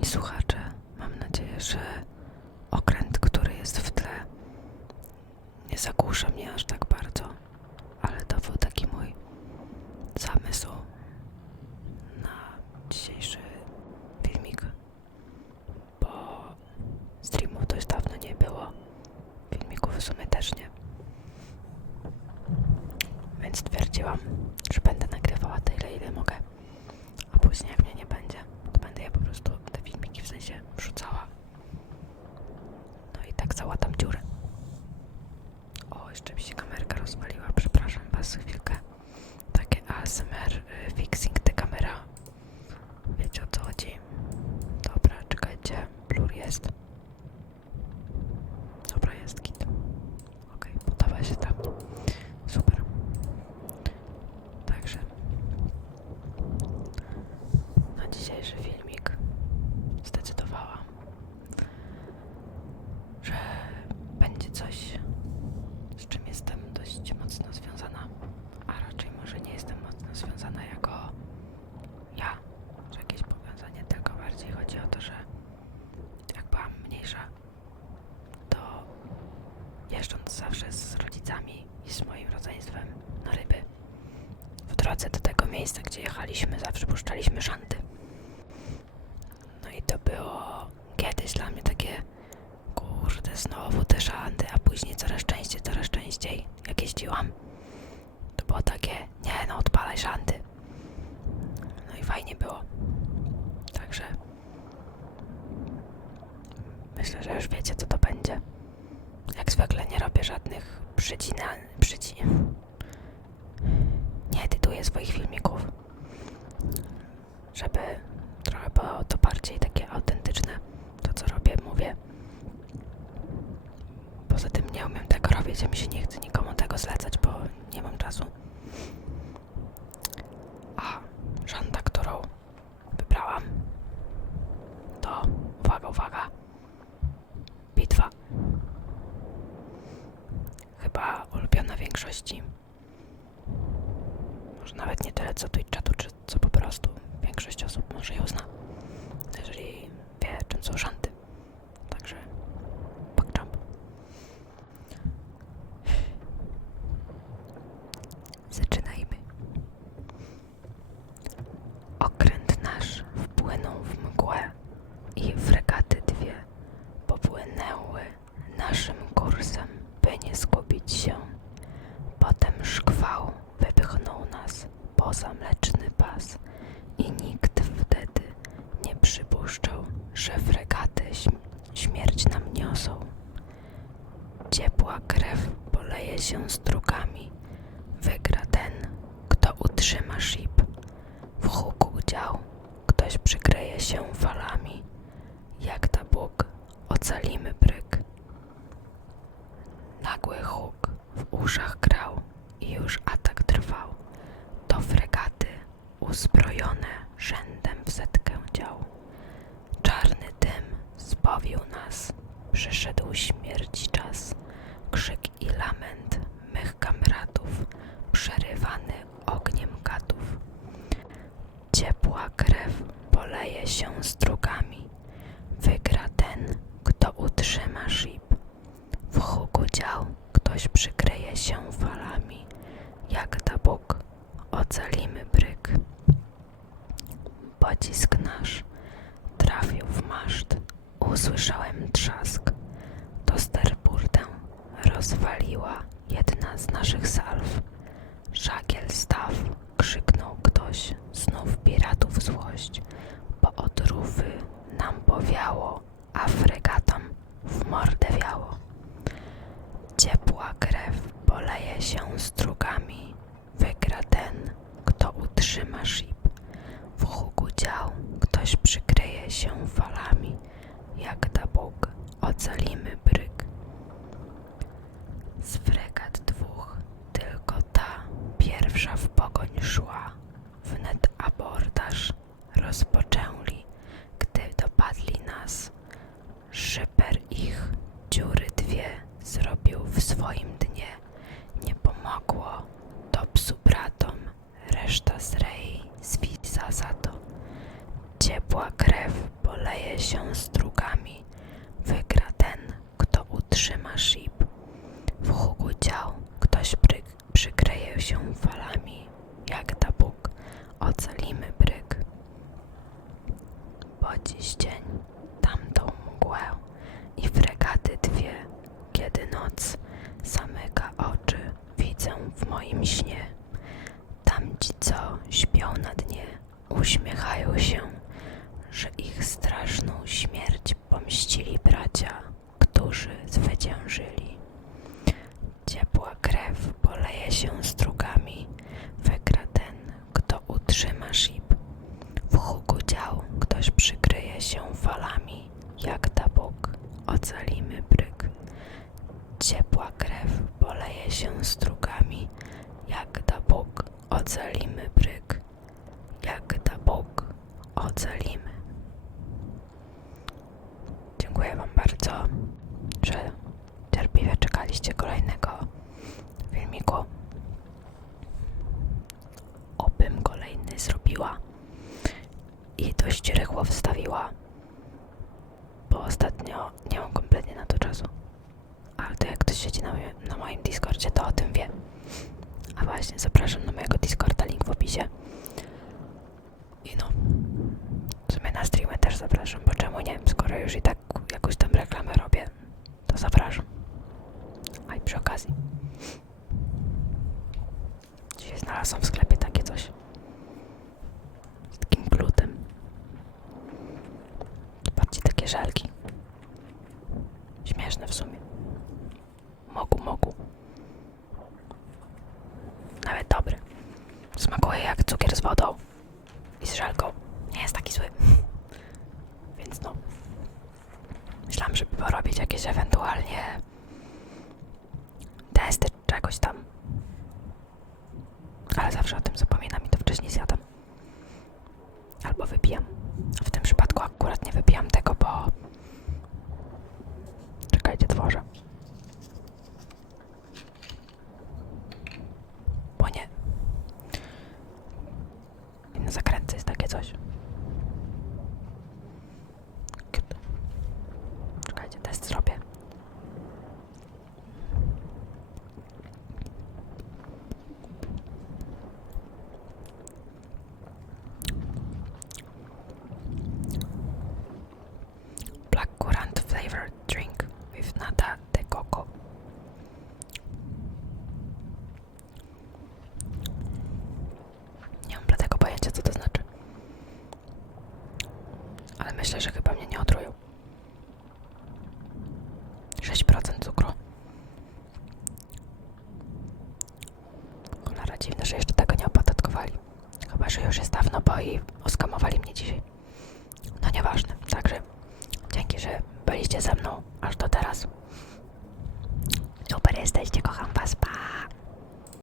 Kochani słuchacze, mam nadzieję, że okręt, który jest w tle, nie zagłusza mnie aż tak bardzo, ale to był taki mój zamysł podcast. Miejsca, gdzie jechaliśmy, zawsze puszczaliśmy szanty. No i to było kiedyś dla mnie takie, kurde, znowu te szanty, a później coraz częściej, coraz częściej, jak jeździłam, to było takie, nie no, odpalaj szanty. No i fajnie było. Także myślę, że już wiecie, co to będzie. Jak zwykle nie robię żadnych przycinań, przycin, nie edytuję swoich filmików, żeby trochę było to bardziej takie autentyczne, to co robię, mówię. Poza tym nie umiem tego robić, a mi się nie chce nikomu tego zlecać, bo nie mam czasu. A żanta, którą wybrałam, to uwaga, uwaga, bitwa. Chyba ulubiona większości może nawet nie tyle co Twitchatu, czy co po prostu większość osób może ją zna, jeżeli wie czym są szanty. Także PogChamp. Zaczynajmy. Okręt nasz wpłynął w mgłę i fregaty dwie popłynęły naszym kursem, by nie zgubić się. Potem szkwał wypchnął nas poza mleczny pas i nikt wtedy nie przypuszczał, że fregaty śm- śmierć nam niosą. Ciepła krew poleje się strugami, wygra ten, kto utrzyma ship. W huku udział. Ktoś przykryje się falami, jak ta Bóg ocalimy się strugami. Wygra ten, kto utrzyma ship. W huku dział ktoś przykryje się falami. Jak da Bóg, ocalimy bryk. Pocisk nasz trafił w maszt. Usłyszałem trzask. To sterburtę rozwaliła jedna z naszych salw. Żagiel staw, krzyknął ktoś, znów piratów złość, nam powiało, a fregatom w mordę wiało. Ciepła krew poleje się strugami, wygra ten, kto utrzyma ship. W huku dział ktoś przykryje się falami, jak da Bóg, ocalimy bryk. Z fregat dwóch, tylko ta pierwsza w pogoń szła. Wnet abordaż rozpoczęli, Ciepła krew poleje się strugami. Wygra ten, kto utrzyma ship. W hugu dział ktoś pry, przykryje się falami. Jak da Bóg, ocalimy bryk. Bo dziś dzień, tamtą mgłę i fregaty dwie, kiedy noc zamyka oczy, widzę w moim śnie. Tamci, co śpią na dnie, uśmiechają się, zwyciężyli. Ciepła krew poleje się strugami, wygra ten, kto utrzyma ship. W huku dział ktoś przykryje się falami, jak da Bóg, ocalimy bryk. Ciepła krew poleje się strugami, jak da Bóg, ocalimy bryk. Jak da Bóg, ocalimy. Dziękuję Wam bardzo, że czekaliście kolejnego filmiku. Obym kolejny zrobiła i dość rychło wstawiła, bo ostatnio nie mam kompletnie na to czasu. Ale to jak ktoś siedzi na, moim- na moim Discordzie, to o tym wie. A właśnie, zapraszam na mojego Discorda, link w opisie. I no, w sumie na streamy też zapraszam, bo czemu nie? Skoro już i tak jakąś tam reklamę robię, to zapraszam. Okazji. Dzisiaj znalazłam w sklepie takie coś. Z takim glutem. Zobaczcie, takie żelki. Śmieszne w sumie. Mogu, mogu. Nawet dobry. Smakuje jak cukier z wodą i z żelką. Nie jest taki zły. Więc no. Myślałam, żeby porobić jakieś ewentualnie testy czegoś tam. Ale zawsze o tym zapominam i to wcześniej zjadam. Albo wypijam. W tym przypadku akurat nie wypijam tego, bo... Czekajcie, tworzę. Bo nie. I na zakrętce jest takie coś. Kiut. Czekajcie, test zrobię. Black currant flavored drink with nata de coco. Nie mam bladego pojęcia, co to znaczy. Ale myślę, że chyba mnie nie otrują. 6% cukru. Cholera, dziwne, że jeszcze tego nie opodatkowali. Chyba, że już jest dawno, bo i oskamowali mnie dzisiaj. No nieważne. Także dzięki, że byliście ze mną aż do teraz. Super jesteście, kocham was, pa!